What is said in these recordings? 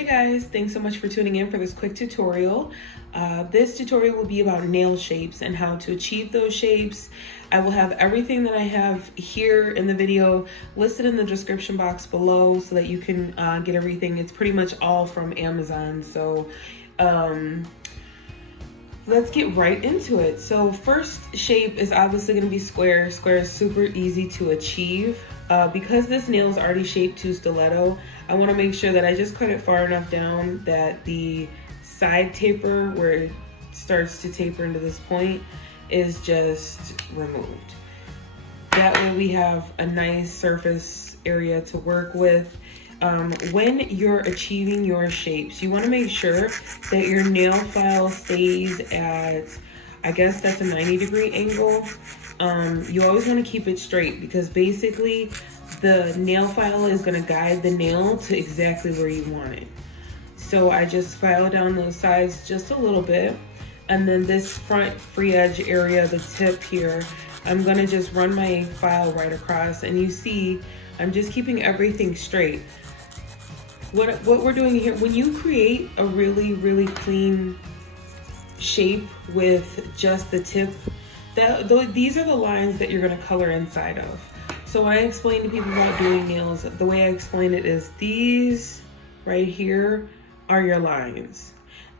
Hey guys, thanks so much for tuning in for this quick tutorial. This tutorial will be about nail shapes and how to achieve those shapes. I will have everything that I have here in the video listed in the description box below so that you can get everything. It's pretty much all from Amazon. So let's get right into it. So first shape is obviously going to be square. Square is super easy to achieve. Because this nail is already shaped to stiletto, I want to make sure that I just cut it far enough down that the side taper, where it starts to taper into this point, is just removed. That way we have a nice surface area to work with. When you're achieving your shapes, you want to make sure that your nail file stays at, I guess that's a 90-degree angle. You always want to keep it straight because basically the nail file is going to guide the nail to exactly where you want it. So I just file down those sides just a little bit, and then this front free edge area, the tip here, I'm going to just run my file right across, and you see I'm just keeping everything straight. What we're doing here, when you create a really clean shape with just the tip, these are the lines that you're going to color inside of. So when I explain to people about doing nails, the way I explain it is these right here are your lines,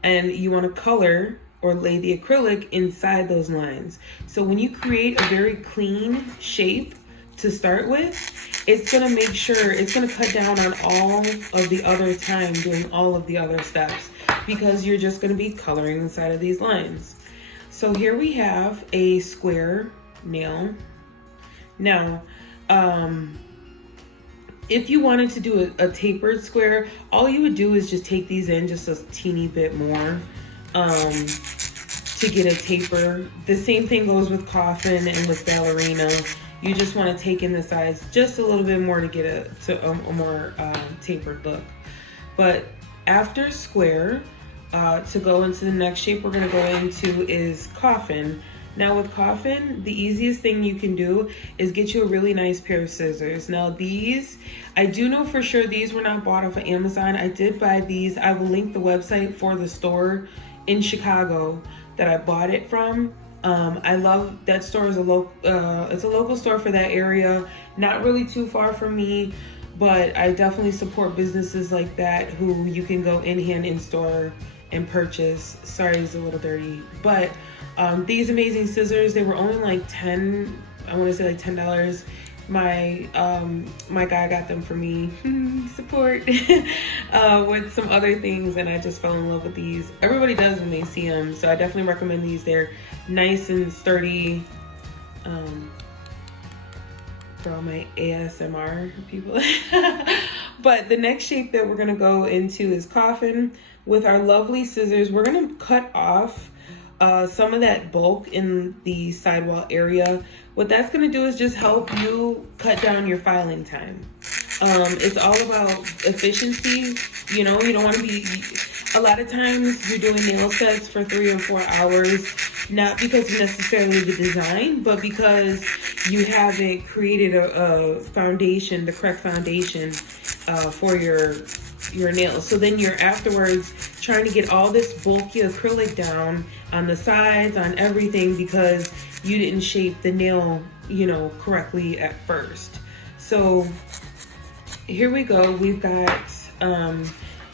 and you want to color or lay the acrylic inside those lines. So when you create a very clean shape to start with, it's going to make sure, it's going to cut down on all of the other time doing all of the other steps, because you're just going to be coloring inside of these lines. So here we have a square nail. Now, if you wanted to do a tapered square, all you would do is just take these in just a teeny bit more to get a taper. The same thing goes with coffin and with ballerina. You just want to take in the sides just a little bit more to get a more tapered look. But after square, to go into the next shape we're going to go into is coffin. Now with coffin, the easiest thing you can do is get you a really nice pair of scissors. Now these, I do know for sure these were not bought off of Amazon. I did buy these. I will link the website for the store in Chicago that I bought it from. I love that store. Is it's a local store for that area, not really too far from me, but I definitely support businesses like that who you can go in hand in store and purchase. Sorry, it's a little dirty, but these amazing scissors, they were only like $10 my guy got them for me, support, with some other things, and I just fell in love with these. Everybody does when they see them, so I definitely recommend these. They're nice and sturdy, for all my ASMR people. But the next shape that we're gonna go into is coffin. With our lovely scissors, we're gonna cut off some of that bulk in the sidewall area. What that's gonna do is just help you cut down your filing time. It's all about efficiency. You know, you don't want to be, a lot of times you're doing nail sets for 3 or 4 hours, not because necessarily the design, but because you haven't created a foundation, the correct foundation for your nails. So then you're afterwards trying to get all this bulky acrylic down on the sides, on everything, because you didn't shape the nail, you know, correctly at first. So here we go. We've got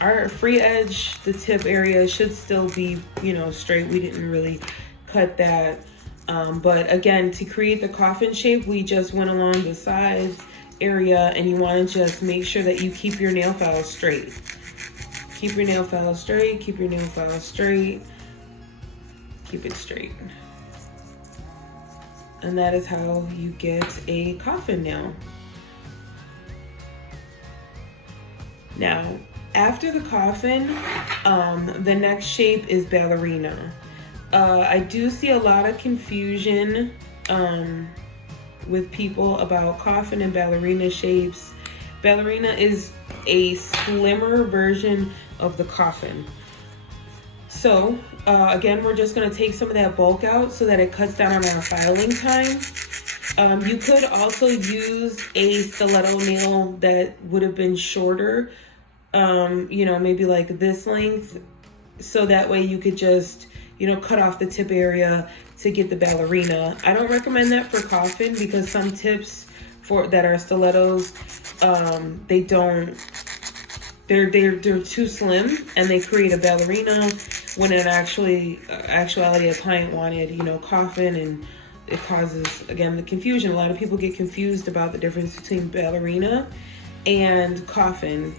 our free edge, the tip area should still be, you know, straight. We didn't really cut that. But again, to create the coffin shape, we just went along the sides area, and you want to just make sure that you keep your nail file straight. Keep your nail file straight, keep your nail file straight, keep it straight. And that is how you get a coffin nail. Now, after the coffin, the next shape is ballerina. I do see a lot of confusion with people about coffin and ballerina shapes. Ballerina is a slimmer version of the coffin. So again, we're just going to take some of that bulk out so that it cuts down on our filing time. You could also use a stiletto nail that would have been shorter you know, maybe like this length, so that way you could just, you know, cut off the tip area to get the ballerina. I don't recommend that for coffin because some tips that are stilettos, they're too slim and they create a ballerina when in actuality a client wanted, you know, coffin, and it causes, again, the confusion. A lot of people get confused about the difference between ballerina and coffin.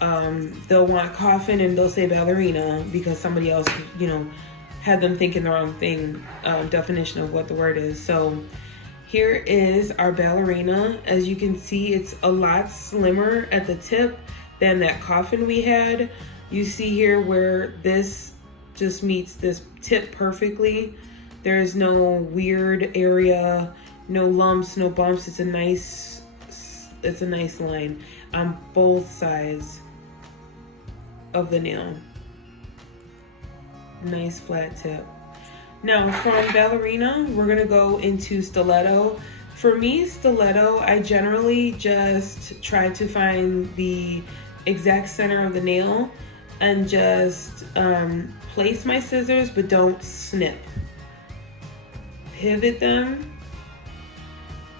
They'll want coffin and they'll say ballerina because somebody else, you know, had them thinking the wrong thing, definition of what the word is. So here is our ballerina. As you can see, it's a lot slimmer at the tip than that coffin we had. You see here where this just meets this tip perfectly. There's no weird area, no lumps, no bumps. It's a nice line on both sides of the nail. Nice flat tip. Now from ballerina, we're gonna go into stiletto. For me, stiletto, I generally just try to find the exact center of the nail and just place my scissors, but don't snip. Pivot them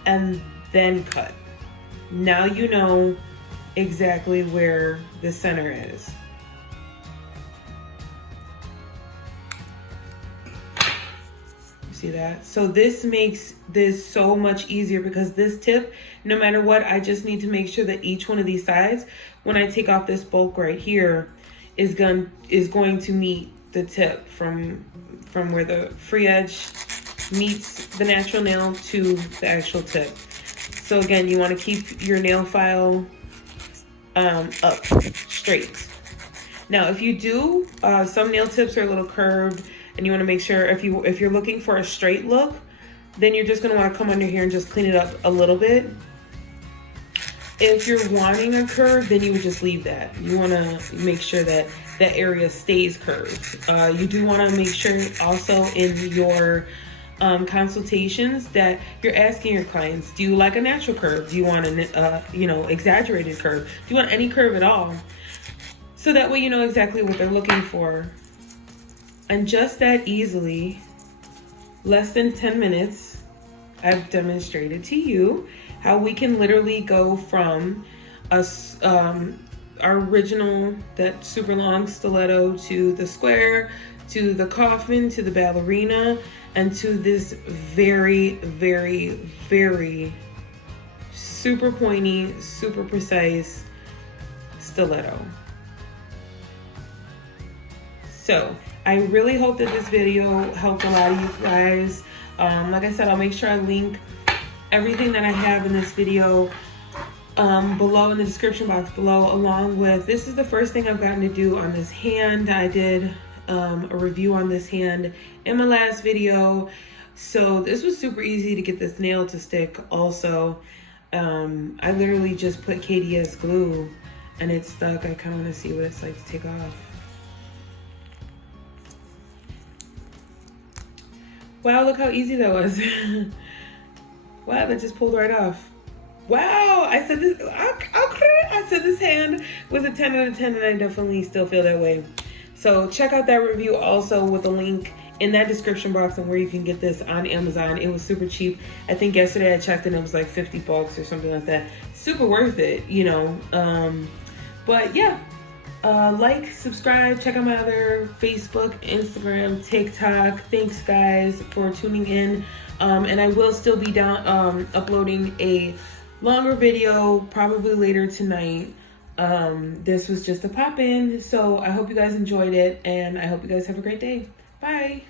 and then cut. Now you know exactly where the center is. See that? So this makes this so much easier because this tip, no matter what, I just need to make sure that each one of these sides, when I take off this bulk right here, is going to meet the tip from where the free edge meets the natural nail to the actual tip. So again, you want to keep your nail file up straight. Now, if you do, some nail tips are a little curved, and you want to make sure if you're looking for a straight look, then you're just going to want to come under here and just clean it up a little bit. If you're wanting a curve, then you would just leave that. You want to make sure that that area stays curved. You do want to make sure also in your consultations that you're asking your clients, do you like a natural curve? Do you want an exaggerated curve? Do you want any curve at all? So that way you know exactly what they're looking for. And just that easily, less than 10 minutes, I've demonstrated to you how we can literally go from our original, that super long stiletto, to the square, to the coffin, to the ballerina, and to this very, very, very super pointy, super precise stiletto. So I really hope that this video helped a lot of you guys. Like I said, I'll make sure I link everything that I have in this video below in the description box below, along with, this is the first thing I've gotten to do on this hand. I did a review on this hand in my last video. So this was super easy to get this nail to stick also. I literally just put KDS glue and it stuck. I kind of want to see what it's like to take off. Wow, look how easy that was. Wow, that just pulled right off. Wow, I said this hand was a 10 out of 10, and I definitely still feel that way. So check out that review also with a link in that description box on where you can get this on Amazon. It was super cheap. I think yesterday I checked and it was like 50 bucks or something like that. Super worth it, you know. But yeah. Like, subscribe, check out my other Facebook, Instagram, TikTok. Thanks guys for tuning in. And I will still be uploading a longer video probably later tonight. This was just a pop-in, so I hope you guys enjoyed it, and I hope you guys have a great day. Bye.